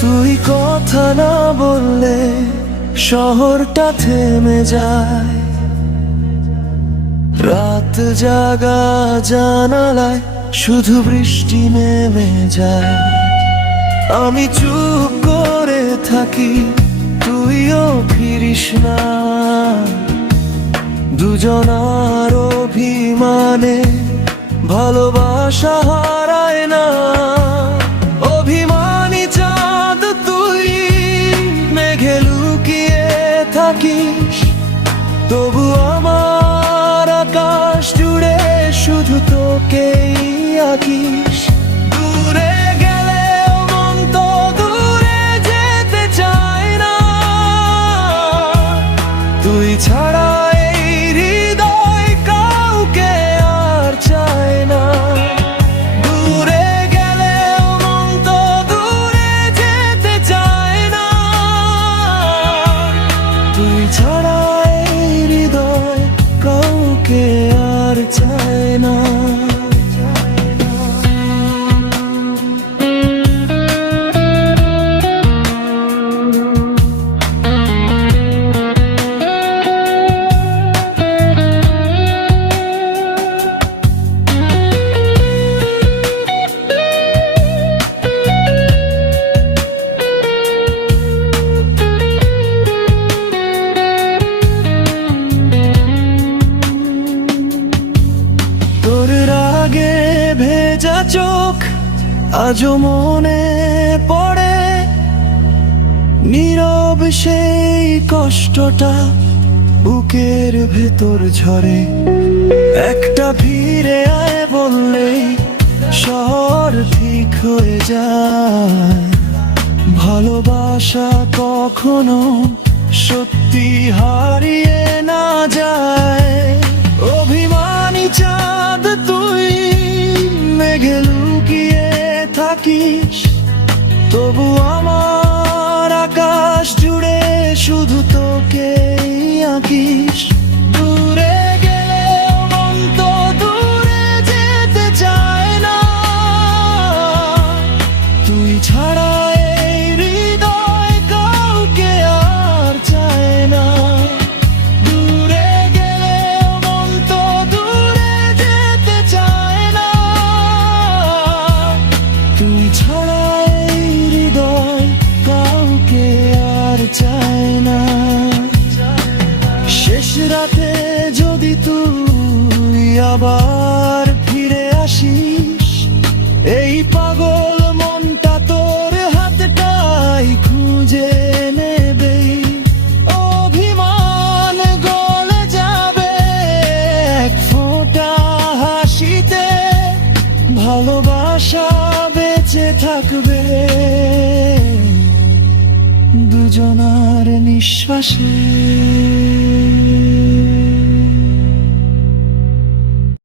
তুই কথা না বললে শহরটা থেমে যায়, রাত জাগা জানালায় শুধু বৃষ্টি নেমে যায়। আমি চুপ করে থাকি, তুইও ফিরিস না, দুজনার অভিমানে ভালোবাসা হারায় না। অভিমানী চাঁদ তুই মেঘে লুকিয়ে থাকিস, তবু আমার আকাশ জুড়ে শুধু তোকেই আঁকিস। দূরে গেলেও মন তো দূরে যেতে চায় না, তুই ছাড়া এই হৃদয় কাউকে আর চায় না। দূরে গেলেও মন তো দূরে যেতে চায় না, তুই ছাড়া এই হৃদয় কাউকে আর চায় না। তোর রাগে ভেজা চোখ আজও মনে পড়ে, নীরব সেই কষ্টটা বুকের ভেতর ঝরে। একটা ফিরে আয় বললেই শহর ঠিক হয়ে যায়, ভালোবাসা কখনো সত্যি হারিয়ে না যায়। অভিমানী চাঁদ তুই মেঘে লুকিয়ে থাকিস, তবু আমার আকাশ জুড়ে শুধু তোকেই আঁকিস। দূরে গেলেও মন তো দূরে যেতে চায় না, তুই ছাড়া এই হৃদয় কাউকে আর চায় না। দূরে গেলেও মন তো দূরে যেতে চায় না, তুই ছাড়া এই হৃদয় কাউকে আর চায় না। শেষ রাতে যদি তুই আবার ফিরে আসিস, এই পাগল মনটা তোর হাতটাই খুঁজে নেবে। অভিমান গলে যাবে এক ফোঁটা হাসিতে, ভালোবাসা বেঁচে থাকবে দুজনার নিঃশ্বাসে।